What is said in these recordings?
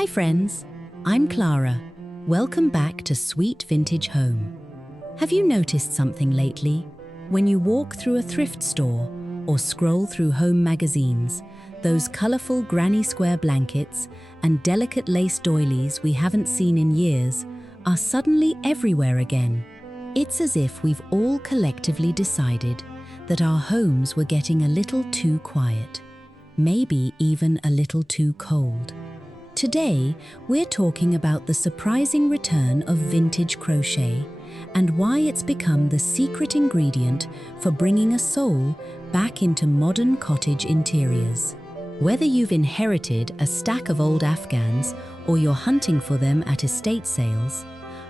Hi friends, I'm Clara. Welcome back to Sweet Vintage Home. Have you noticed something lately? When you walk through a thrift store or scroll through home magazines, those colourful granny square blankets and delicate lace doilies we haven't seen in years are suddenly everywhere again. It's as if we've all collectively decided that our homes were getting a little too quiet, maybe even a little too cold. Today, we're talking about the surprising return of vintage crochet and why it's become the secret ingredient for bringing a soul back into modern cottage interiors. Whether you've inherited a stack of old Afghans or you're hunting for them at estate sales,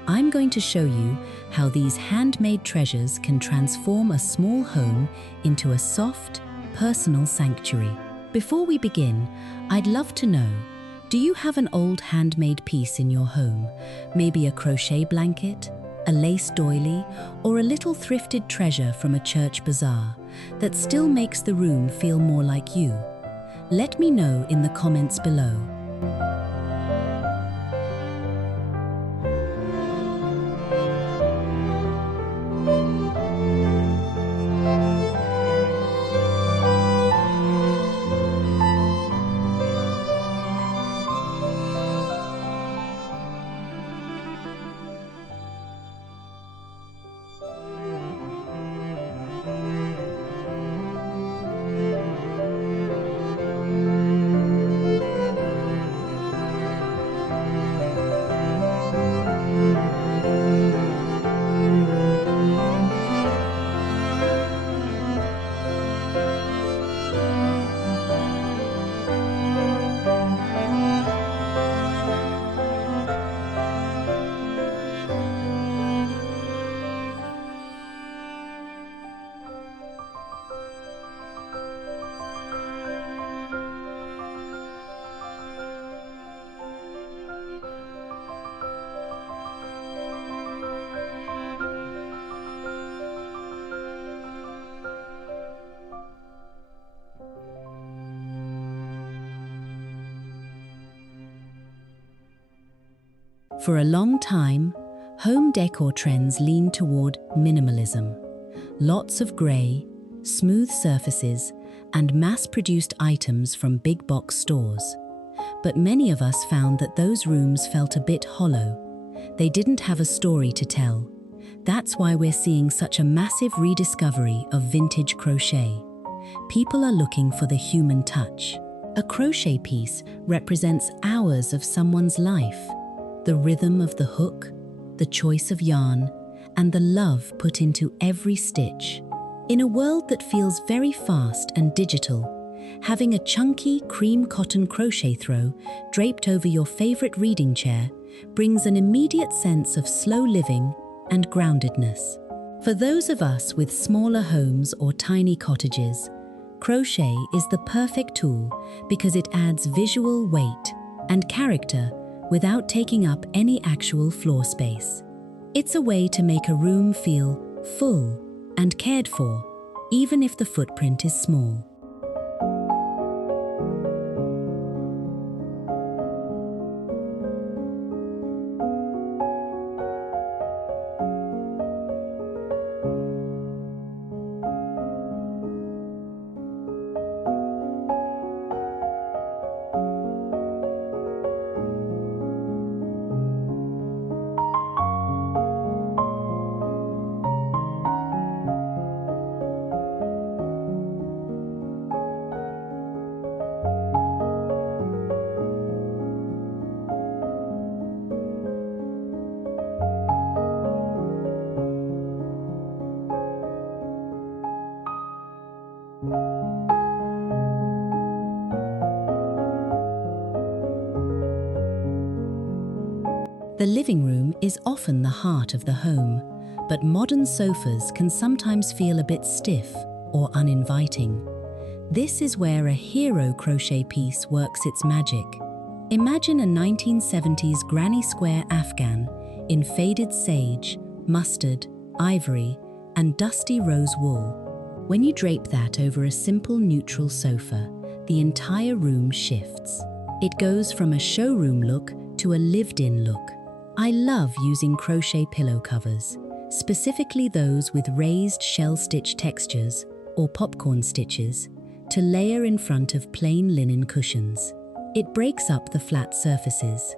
I'm going to show you how these handmade treasures can transform a small home into a soft, personal sanctuary. Before we begin, I'd love to know, do you have an old handmade piece in your home? Maybe a crochet blanket, a lace doily, or a little thrifted treasure from a church bazaar that still makes the room feel more like you? Let me know in the comments below. For a long time, home decor trends leaned toward minimalism. Lots of grey, smooth surfaces, and mass-produced items from big box stores. But many of us found that those rooms felt a bit hollow. They didn't have a story to tell. That's why we're seeing such a massive rediscovery of vintage crochet. People are looking for the human touch. A crochet piece represents hours of someone's life. The rhythm of the hook, the choice of yarn, and the love put into every stitch. In a world that feels very fast and digital, having a chunky cream cotton crochet throw draped over your favorite reading chair brings an immediate sense of slow living and groundedness. For those of us with smaller homes or tiny cottages, crochet is the perfect tool because it adds visual weight and character without taking up any actual floor space. It's a way to make a room feel full and cared for, even if the footprint is small. The living room is often the heart of the home, but modern sofas can sometimes feel a bit stiff or uninviting. This is where a hero crochet piece works its magic. Imagine a 1970s granny square Afghan in faded sage, mustard, ivory, and dusty rose wool. When you drape that over a simple neutral sofa, the entire room shifts. It goes from a showroom look to a lived-in look. I love using crochet pillow covers, specifically those with raised shell stitch textures or popcorn stitches, to layer in front of plain linen cushions. It breaks up the flat surfaces.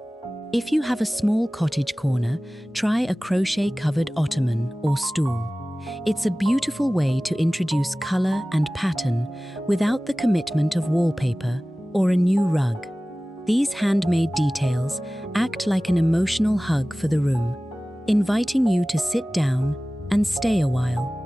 If you have a small cottage corner, try a crochet-covered ottoman or stool. It's a beautiful way to introduce color and pattern without the commitment of wallpaper or a new rug. These handmade details act like an emotional hug for the room, inviting you to sit down and stay a while.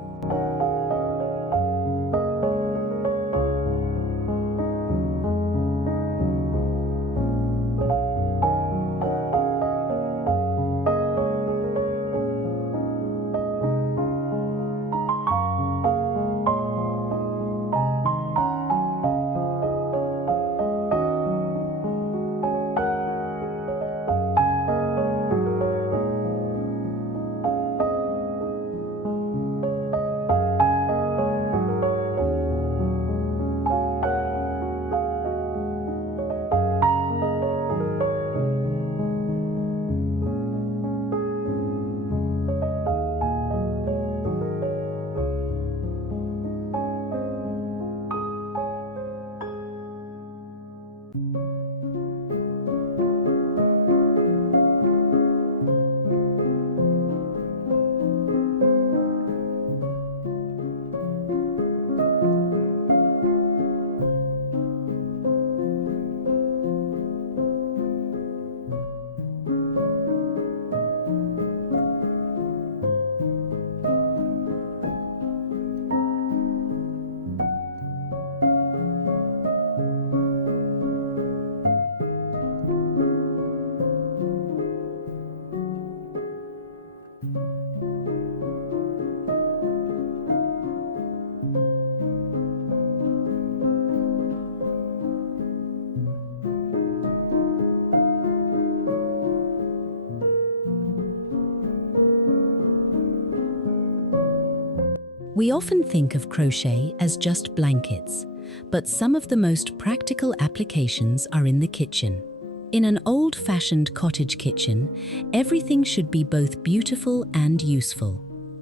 We often think of crochet as just blankets, but some of the most practical applications are in the kitchen. In an old-fashioned cottage kitchen, everything should be both beautiful and useful.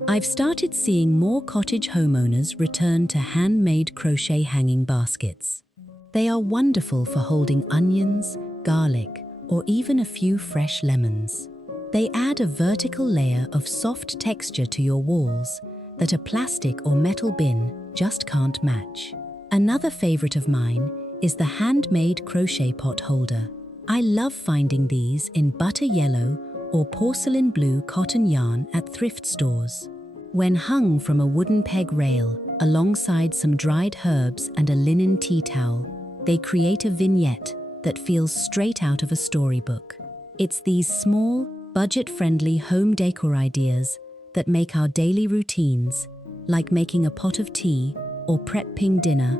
I've started seeing more cottage homeowners return to handmade crochet hanging baskets. They are wonderful for holding onions, garlic, or even a few fresh lemons. They add a vertical layer of soft texture to your walls that a plastic or metal bin just can't match. Another favorite of mine is the handmade crochet pot holder. I love finding these in butter yellow or porcelain blue cotton yarn at thrift stores. When hung from a wooden peg rail alongside some dried herbs and a linen tea towel, they create a vignette that feels straight out of a storybook. It's these small, budget-friendly home decor ideas that make our daily routines, like making a pot of tea or prepping dinner,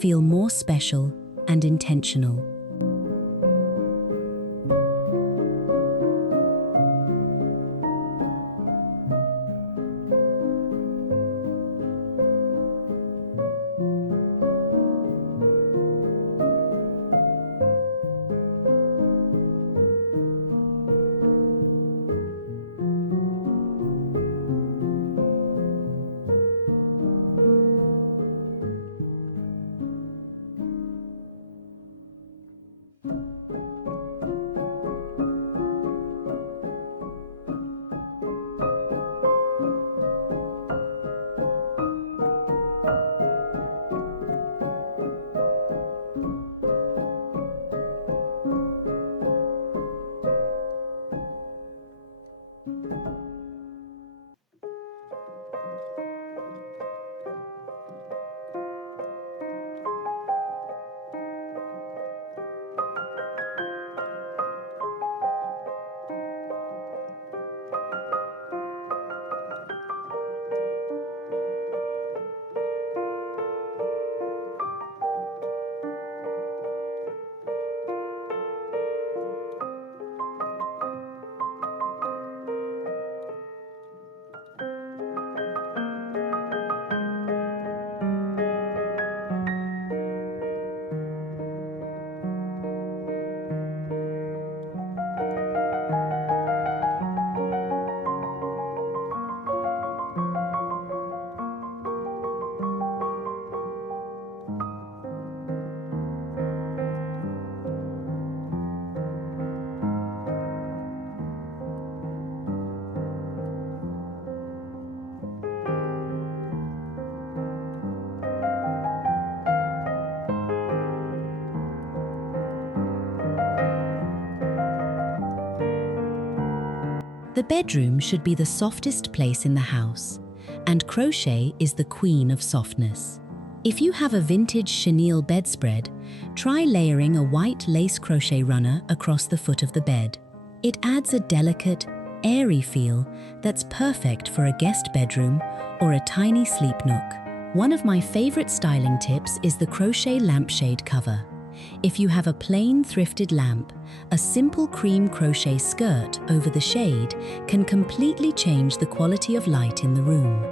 feel more special and intentional. The bedroom should be the softest place in the house, and crochet is the queen of softness. If you have a vintage chenille bedspread, try layering a white lace crochet runner across the foot of the bed. It adds a delicate, airy feel that's perfect for a guest bedroom or a tiny sleep nook. One of my favorite styling tips is the crochet lampshade cover. If you have a plain thrifted lamp, a simple cream crochet skirt over the shade can completely change the quality of light in the room.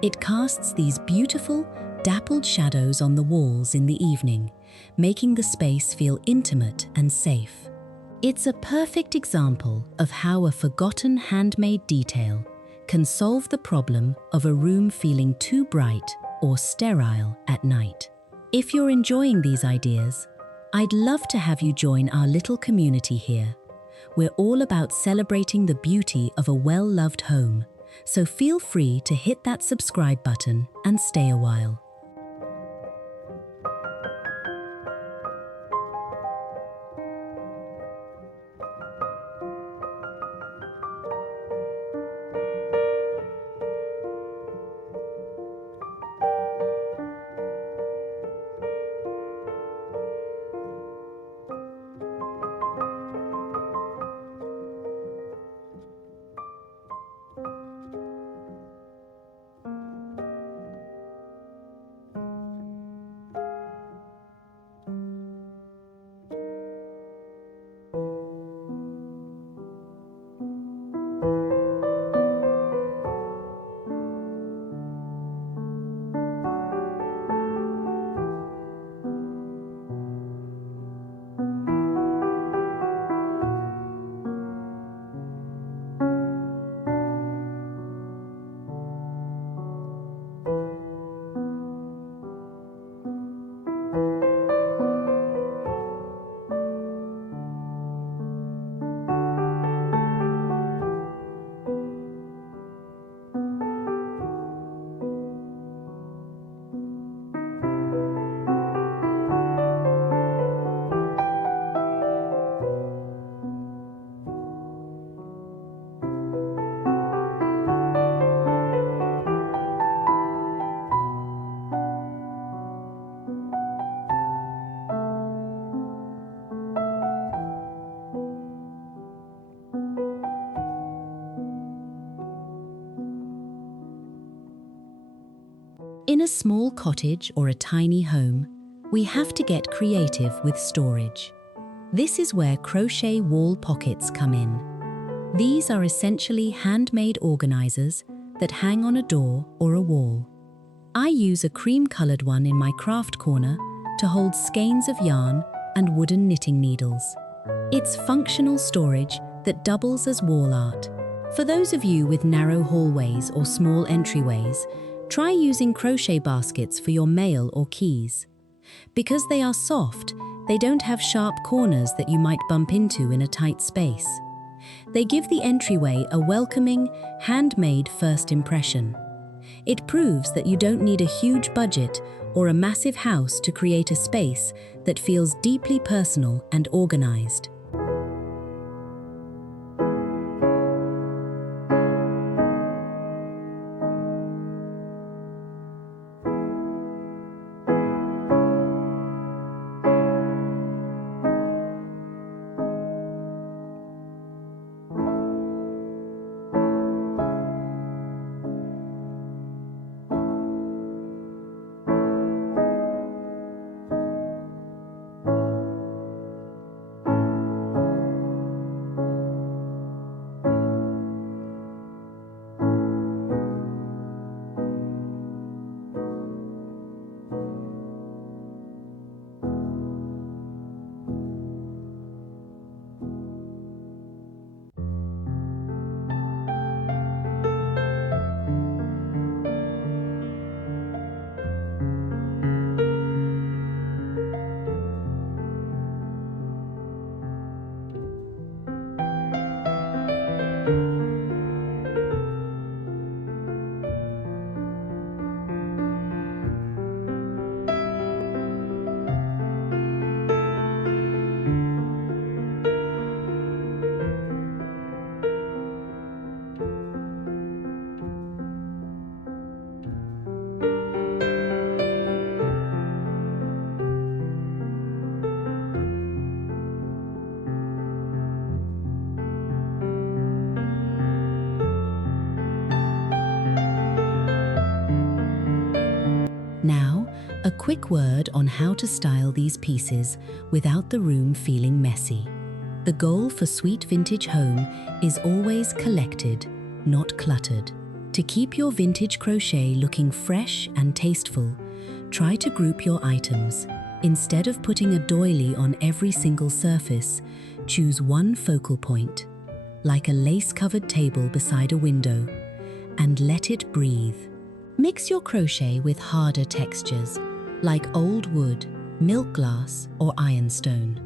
It casts these beautiful, dappled shadows on the walls in the evening, making the space feel intimate and safe. It's a perfect example of how a forgotten handmade detail can solve the problem of a room feeling too bright or sterile at night. If you're enjoying these ideas, I'd love to have you join our little community here. We're all about celebrating the beauty of a well-loved home, so feel free to hit that subscribe button and stay a while. In a small cottage or a tiny home, we have to get creative with storage. This is where crochet wall pockets come in. These are essentially handmade organizers that hang on a door or a wall. I use a cream-colored one in my craft corner to hold skeins of yarn and wooden knitting needles. It's functional storage that doubles as wall art. For those of you with narrow hallways or small entryways, try using crochet baskets for your mail or keys. Because they are soft, they don't have sharp corners that you might bump into in a tight space. They give the entryway a welcoming, handmade first impression. It proves that you don't need a huge budget or a massive house to create a space that feels deeply personal and organized. Now, a quick word on how to style these pieces without the room feeling messy. The goal for Sweet Vintage Home is always collected, not cluttered. To keep your vintage crochet looking fresh and tasteful, try to group your items. Instead of putting a doily on every single surface, choose one focal point, like a lace-covered table beside a window, and let it breathe. Mix your crochet with harder textures, like old wood, milk glass, or ironstone.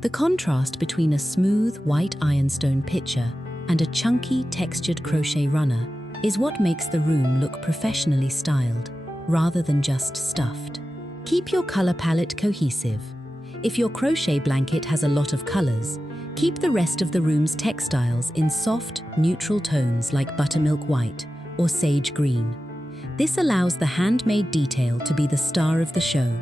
The contrast between a smooth white ironstone pitcher and a chunky textured crochet runner is what makes the room look professionally styled, rather than just stuffed. Keep your color palette cohesive. If your crochet blanket has a lot of colors, keep the rest of the room's textiles in soft, neutral tones like buttermilk white or sage green. This allows the handmade detail to be the star of the show.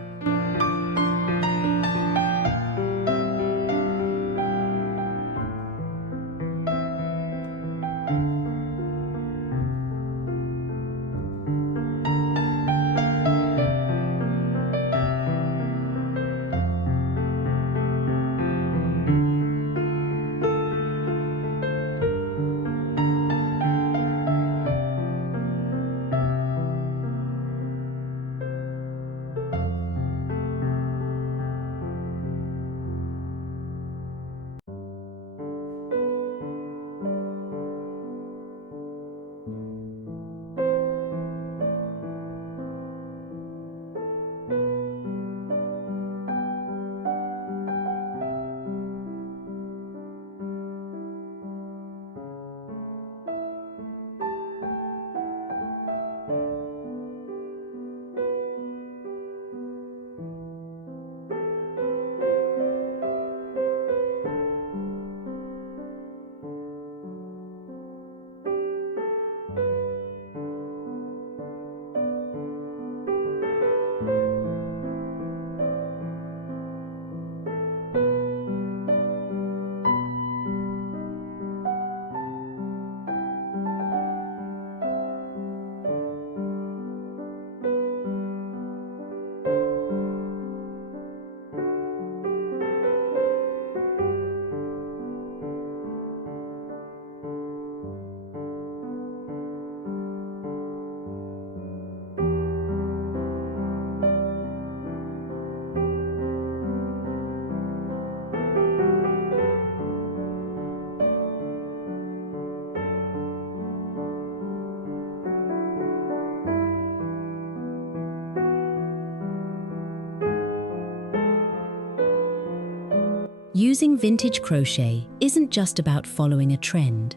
Using vintage crochet isn't just about following a trend.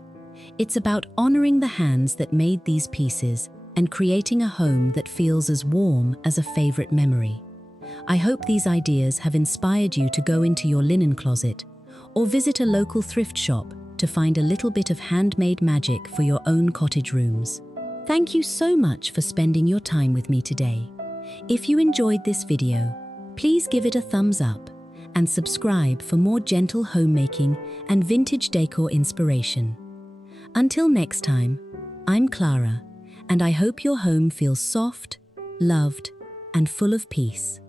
It's about honoring the hands that made these pieces and creating a home that feels as warm as a favorite memory. I hope these ideas have inspired you to go into your linen closet or visit a local thrift shop to find a little bit of handmade magic for your own cottage rooms. Thank you so much for spending your time with me today. If you enjoyed this video, please give it a thumbs up and subscribe for more gentle homemaking and vintage decor inspiration. Until next time, I'm Clara, and I hope your home feels soft, loved, and full of peace.